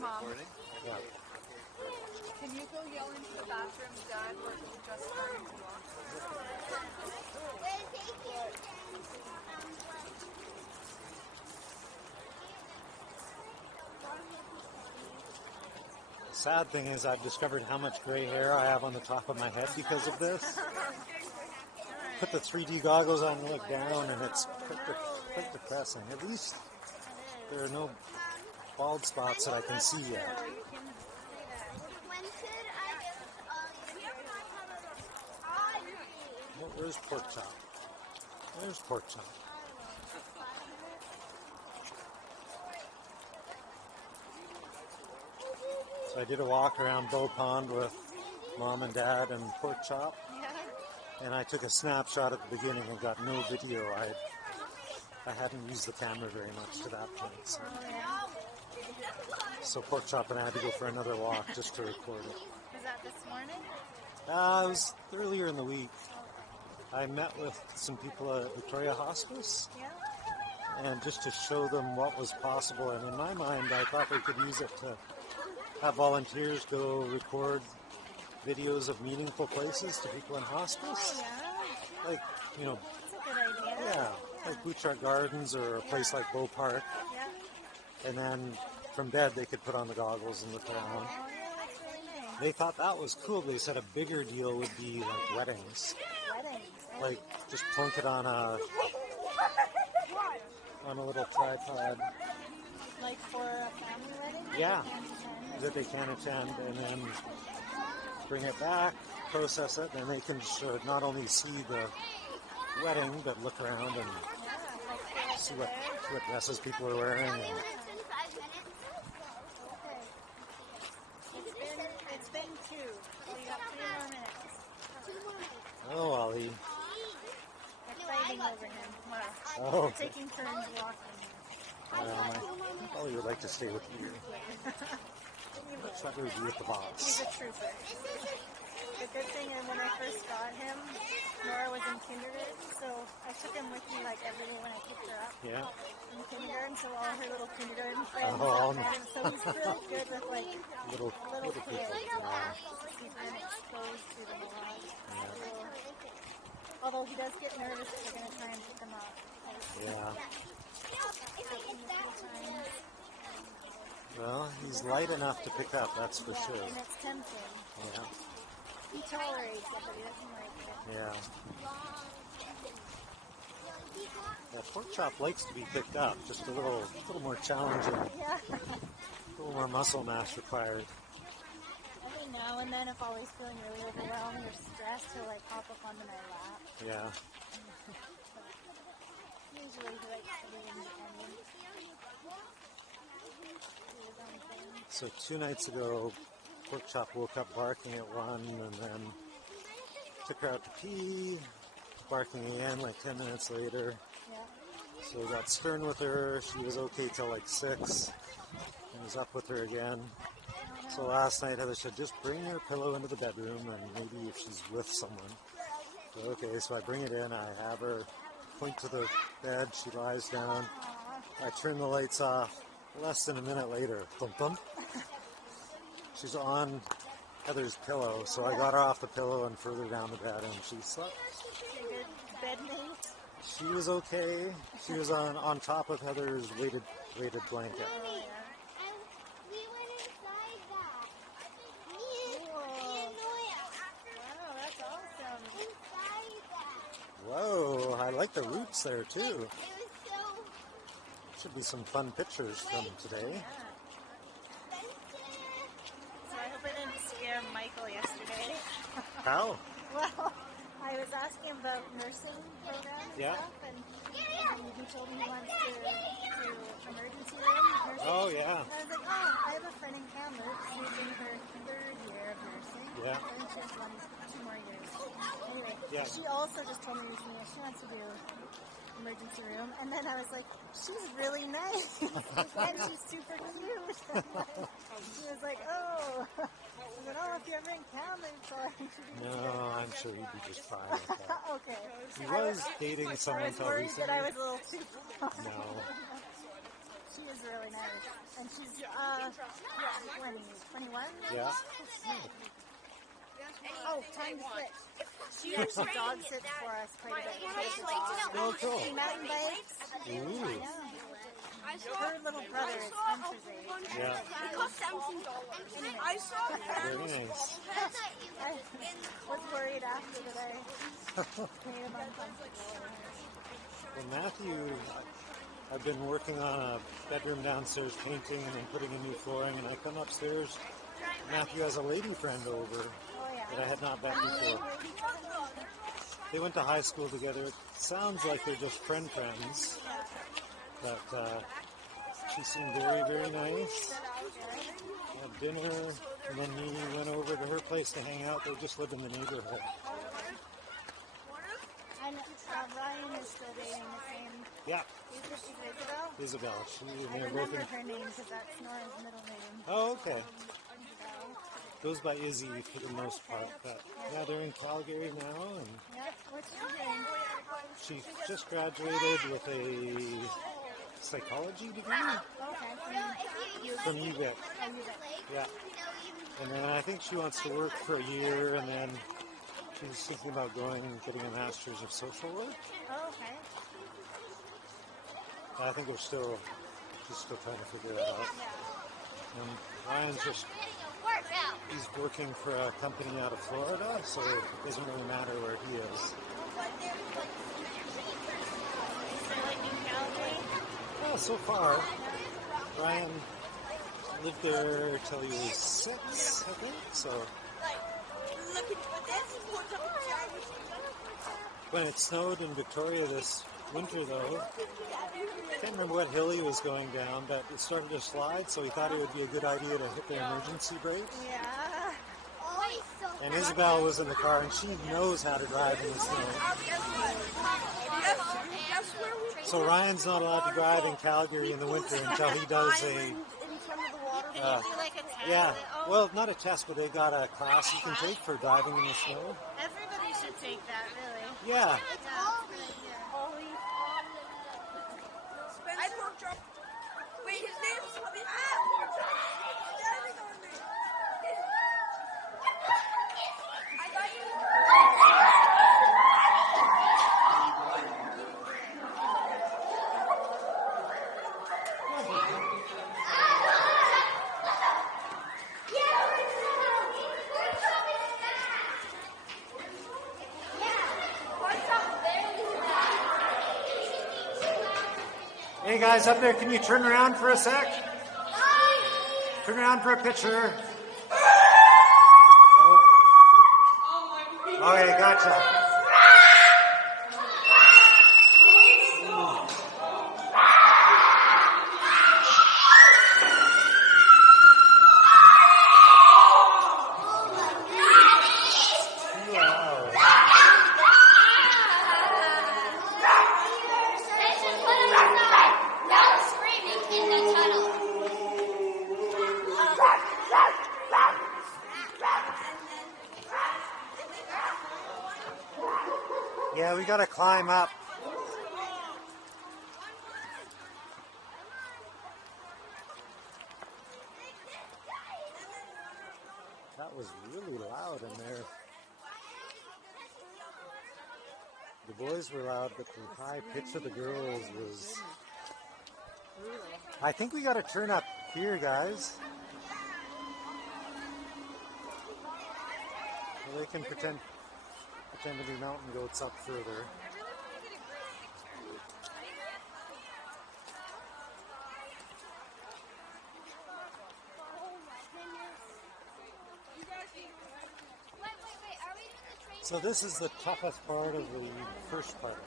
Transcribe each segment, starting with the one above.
Mom. Yeah. Can you go yell into the bathroom, Dad? We're just starting to walk. The sad thing is I've discovered how much gray hair I have on the top of my head because of this. Put the 3D goggles on and look down and it's quite depressing. At least there are no bald spots that I can see yet. Where's Pork Chop? There's Pork Chop. So I did a walk around Bow Pond with Mom and Dad and Pork Chop. And I took a snapshot at the beginning and got no video. I hadn't used the camera very much to that point. So Pork Chop and I had to go for another walk just to record it. Was that this morning? It was earlier in the week. I met with some people at Victoria Hospice. And just to show them what was possible. And in my mind, I thought they could use it to have volunteers go record videos of meaningful places to people in hospice. Like, you know, That's a good idea. yeah, like Butchart Gardens or a place like Bow Park. And then from bed they could put on the goggles and look around. That's really nice. They thought that was cool. They said a bigger deal would be like weddings. Like just plunk it on a little tripod. Like for a family wedding? Yeah, that they can attend, and then bring it back, process it, and they can not only see the wedding, but look around and see what dresses people are wearing. And It's been 2. So you got 3 more minutes. oh, Ollie. They're fighting over him. Well, Oh, they're taking turns walking. Ollie would like to stay with you. Let's let her be with the He's boss. a trooper. The good thing is when I first got him, Nora was in kindergarten, so I took him with me like every day when I picked her up Yeah. in kindergarten, so all her little kindergarten friends Oh, met him. So he's really good with like Little little people. kids. Yeah. He's been exposed to them a lot. So, although he does get nervous if they're going to try and pick them up. Yeah. Taken him a few times. Well, he's light enough to pick up, that's for sure. And it's tempting. Yeah. He tolerates it, but he doesn't like it. Yeah. Yeah, Pork Chop likes to be picked up, just a little more challenging, Yeah. a little more muscle mass required. Every now and then, if always feeling really overwhelmed or stressed, he'll like hop up onto my lap. Yeah. Usually he likes to be independent. Do his own thing. So 2 nights ago, Pork Chop woke up barking at 1 and then took her out to pee, barking again like 10 minutes later. Yeah. So we got stern with her. She was okay till like 6 and was up with her again. So last night Heather said, just bring her pillow into the bedroom and maybe if she's with someone. So, okay, so I bring it in. I have her point to the bed. She lies down. I turn the lights off. Less than a minute later, thump thump. She's on Heather's pillow, so I got her off the pillow and further down the bed, and she slept. A good bedmate. She was okay. She was on top of Heather's weighted blanket. Oh, yeah. Wow, that's awesome. Whoa, I like the roots there too. Should be some fun pictures from today. So I hope I didn't scare Michael yesterday. How? Well, I was asking about nursing programs and Yeah. stuff, and he told me he wants to do emergency room nursing. Oh yeah. And I was like, oh, I have a friend in Kamloops who's in her 3rd year of nursing. Yeah. And she has 2 more years. Anyway, Yeah. she also just told me recently that she wants to do emergency room, and then I was like, she's really nice, and she's super cute. She was like, oh. I said, oh, if you're ever in Kamloops, No, I'm sure he'd be just fine with that. Okay. He was dating someone I was until worried recently. that I was a little too No. She is really nice. And she's, yeah, 20, 21? Yeah. Oh, time to switch. She actually dog sits for us quite a bit. Oh, cool. She mountain bikes. Ooh. Her little brother is Hunter's age. Yeah. It cost $17. Anyway, I saw Very nice. I was worried after that I made him uncomfortable. Well, Matthew, I've been working on a bedroom downstairs painting and then putting in new flooring, and I come upstairs. Matthew has a lady friend over Oh, yeah. that I had not met before. They went to high school together. It sounds like they're just friends, but she seemed very, very nice. Had dinner, and then we went over to her place to hang out. They just live in the neighborhood. And Ryan is still dating the same. Yeah, Isabel? Isabel. I They're both remember in. her name because that's Nora's middle name. Oh, okay. Isabel. Goes by Izzy for the most part. But yeah, they're in Calgary now, and Yeah, what's she doing? she just graduated with a psychology degree Okay. from UVic. Yeah. And then I think she wants to work for a year, and then she's thinking about going and getting a master's of social work. Oh, okay. I think she's still trying to figure it out. And Ryan's he's working for a company out of Florida, so it doesn't really matter where he is. Yeah, so far, Ryan lived there till he was 6, I think, so. When it snowed in Victoria this winter, though, I can't remember what hill he was going down, but it started to slide, so he thought it would be a good idea to hit the emergency brake. Yeah. And Isabel was in the car, and she knows how to drive in the snow. So Ryan's not allowed to drive in Calgary in the winter until he does a... yeah, well, not a test, but they got a class you can take for driving in the snow. Everybody should take that, really. Yeah. Wait, his name's I got you. Hey guys up there, can you turn around for a sec? Turn around for a picture. Oh. Okay, gotcha. Yeah, we gotta climb up. That was really loud in there. The boys were loud, but the high pitch of the girls was... I think we gotta turn up here, guys. Well, they can pretend to be mountain goats up further. So this is the toughest part of the first part.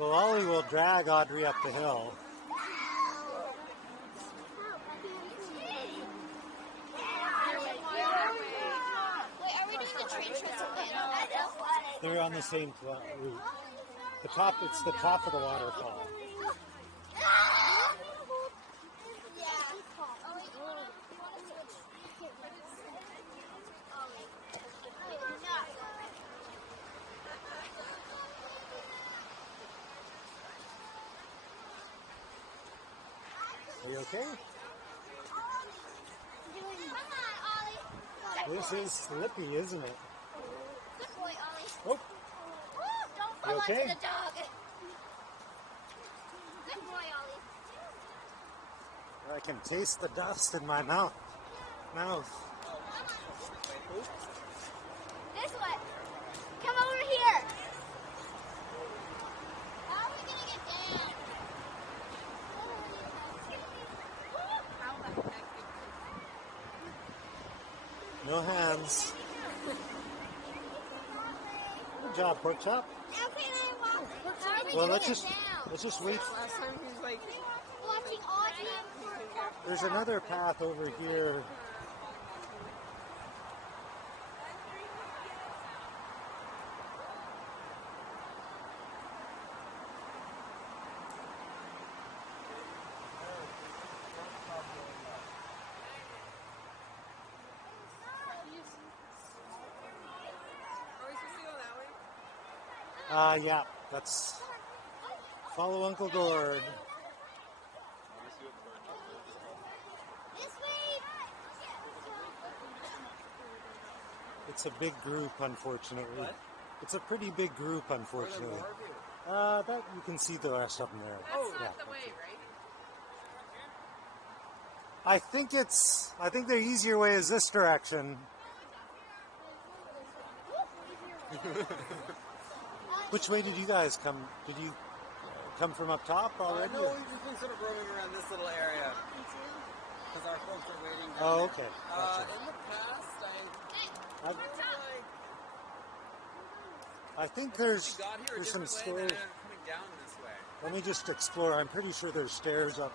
Well, Ollie will drag Audrey up the hill. They're on the same route. It's the top of the waterfall. okay? Come on, Ollie. This is slippy, isn't it? Good boy, Ollie. Oh, Don't you fall okay? onto the dog. Good boy, Ollie. I can taste the dust in my mouth. This way. Come over here. How are we going to get down? No hands. Good job, pork chop. How can I walk? How are we Well, going let's to get just down? wait. Last time he was like, Watching audio. There's another path over here. are we supposed to go that way? Yeah, that's follow Uncle Gord. This way. It's a big group, unfortunately. It's a pretty big group, unfortunately. That you can see the rest of them there. That's Yeah. not the way, right? I think the easier way is this direction. Which way did you guys come? Did you come from up top already? No, we've just been sort of roaming around this little area because our folks are waiting down Oh, there. okay. Gotcha. In the past, I, I think we there's got here a some different way stairs. than coming down this way. Let me just explore. I'm pretty sure there's stairs up.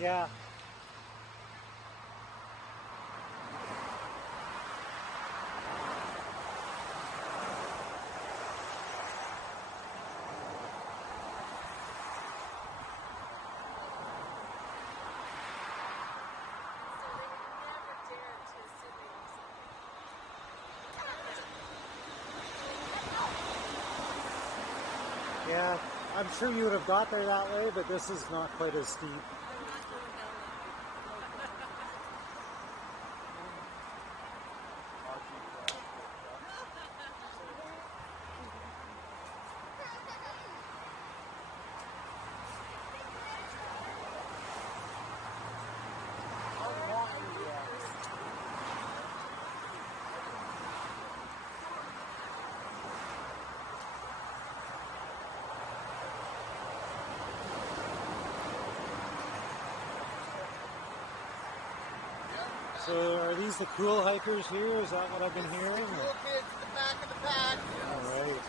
Yeah. Yeah, I'm sure you would have got there that way, but this is not quite as steep. So are these the cool hikers here? Is that what I've been hearing? Cool kids at the back of the pack. All right.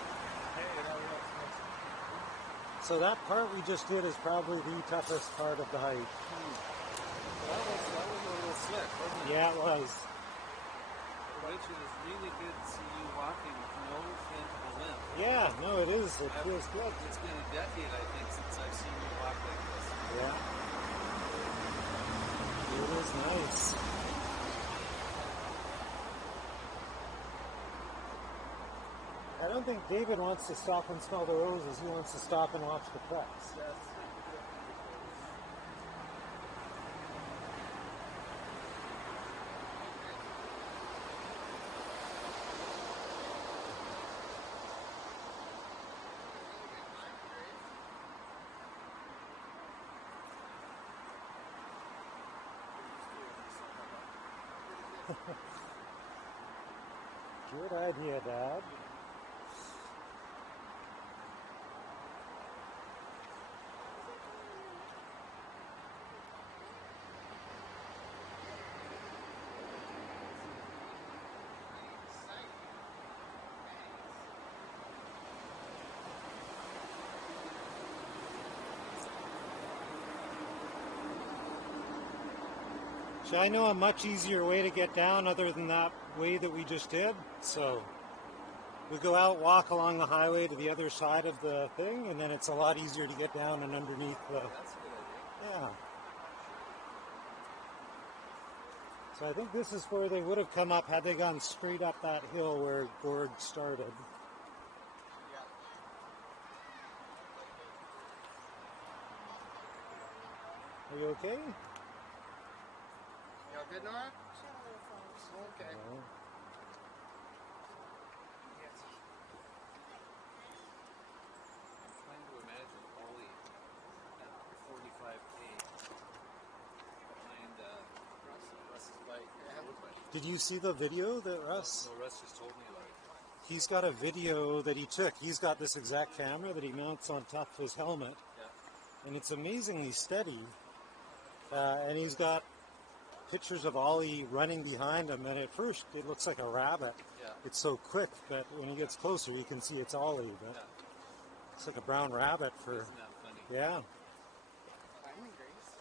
So that part we just did is probably the toughest part of the hike. That was a little slick, wasn't it? Yeah, it was. Which is really good to see you walking with no hint of a limp. Yeah, no, it is. It feels good. It's been a decade, I think, since I've seen you walk like this. Yeah. It is nice. I don't think David wants to stop and smell the roses. He wants to stop and watch the trucks. Good idea, Dad. See, I know a much easier way to get down other than that way that we just did. So we go out, walk along the highway to the other side of the thing, and then it's a lot easier to get down and underneath the... That's a good idea. Yeah. So I think this is where they would have come up had they gone straight up that hill where Gorg started. Are you okay? You all good, Nora? Okay. No. Yes. I'm trying to imagine Ollie at 45K behind Russ's bike. Did you see the video that Russ? No, Russ just told me about it. He's got a video that he took. He's got this exact camera that he mounts on top of his helmet. Yeah. And it's amazingly steady. And he's got pictures of Ollie running behind him. And at first, it looks like a rabbit. Yeah. It's so quick, but when he gets closer, you can see it's Ollie. But Yeah. it's like a brown rabbit for... Isn't that funny? Yeah. Climbing, Grace.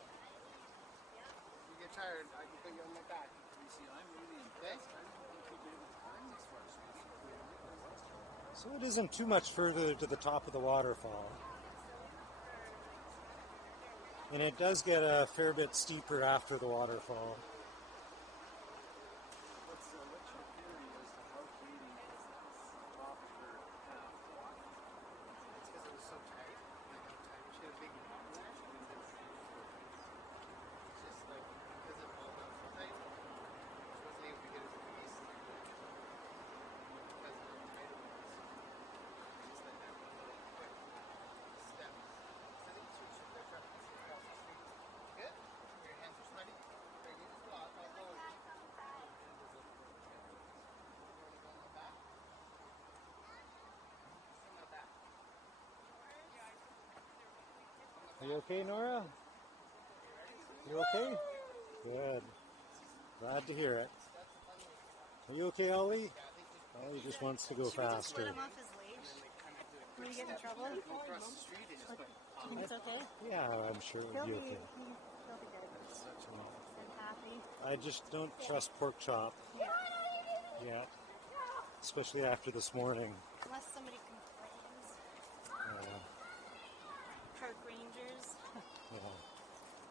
You get tired, I can put you on my back. You see, I'm really impressed. I didn't think you'd be able to climb this far, Stacey. So it isn't too much further to the top of the waterfall. And it does get a fair bit steeper after the waterfall. What's your theory as to how Katie stopped her walk? It's because it was so tight. Like how tight. She had a big backlash. It's just like because it all got so tight. She wasn't able to get it released. Because of how tight it was. Just like that one little quick step. So I think you should shoot that truck and see across the street. Good? Your hands are sweaty? Very good. Just walk. I'll go. You want to go on my back? Sit on my back. Are you okay, Nora? You okay? Good. Glad to hear it. Are you okay, Ollie? Ollie just wants to go Let faster. him off his leash. Will you get in trouble? Across the street and just Do went. you think it's okay? Yeah, I'm sure He'll it'll be, be he'll be okay. good and happy. I just don't trust pork chop Yeah. yet, especially after this morning. Unless somebody complains. Uh, Park rangers. yeah. I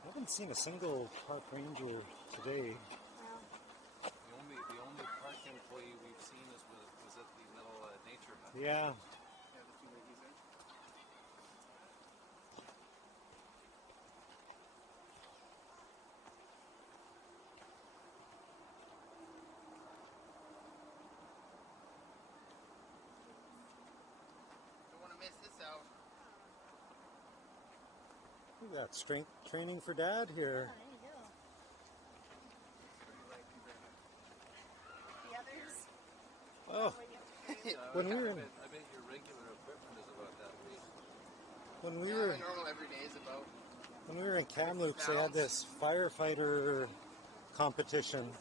haven't seen a single park ranger today. Well, The only park employee we've seen was at the little nature hut. Yeah. Yeah, the two ladies there. Don't want to miss this out. We got strength training for Dad here. there you go. Pretty light compared to- The others. Oh, What do you have to do? when we were I in, bet your regular equipment is about that weight. when we Yeah, were my normal every day is about. when we were in Kamloops, they had this firefighter competition.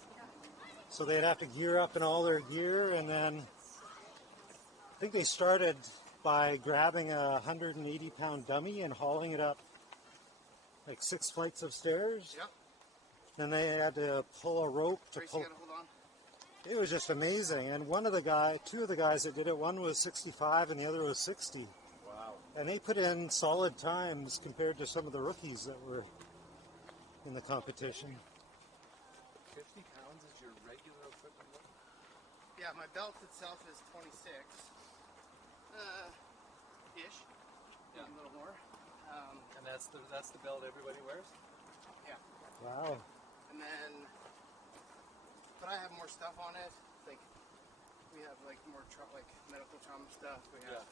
So they'd have to gear up in all their gear, and then I think they started by grabbing a 180-pound dummy and hauling it up like 6 flights of stairs. Yep. Then they had to pull a rope to Tracy, pull. you gotta hold on. It was just amazing. And two of the guys that did it, one was 65 and the other was 60. Wow. And they put in solid times compared to some of the rookies that were in the competition. 50 pounds is your regular equipment weight? Yeah, my belt itself is 26. Ish. Yeah. Maybe a little more. And that's the belt everybody wears? Yeah. Wow. And then, but I have more stuff on it. Like, we have like more like medical trauma stuff. We have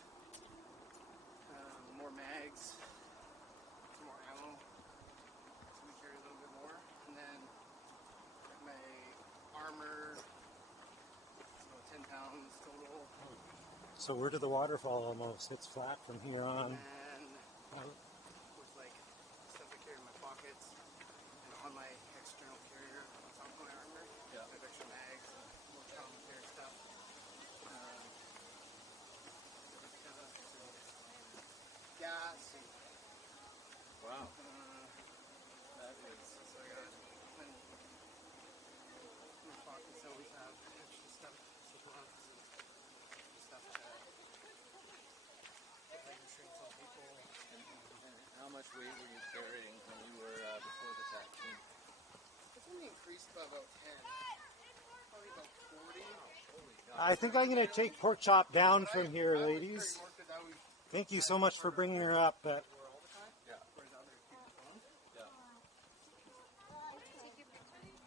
more mags, some more ammo. So we carry a little bit more. And then my armor, it's about 10 pounds total. So we're to the waterfall almost. It's flat from here on. And with like stuff I carry in my pockets and on my external carrier on top of my armor. Yeah. I have extra mags, more trauma care stuff. Gas. And, Wow. so I got plenty. much weight were you carrying when you were before the tattoo? It's only increased by about 10. Probably about 40. Holy God. I think I'm going to take Pork Chop down from here, ladies. Thank you so much for bringing her up. But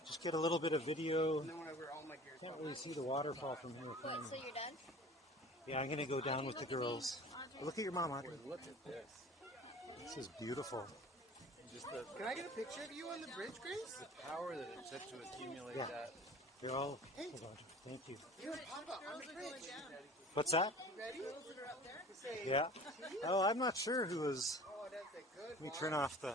just get a little bit of video. And then when I wear all my gear, Can't really see the waterfall from here. What, so you're done? Yeah, I'm going to go down with the girls. Look at your mom, Audrey. Look at this. This is beautiful. Just the Can I get a picture of you on the bridge, Grace? power that it took to accumulate Yeah. that. They're all. Hold on. Thank you. You're Papa on the bridge. What's that? Ready? Yeah. Oh, I'm not sure who was. Oh, that's a good Let me one. turn off the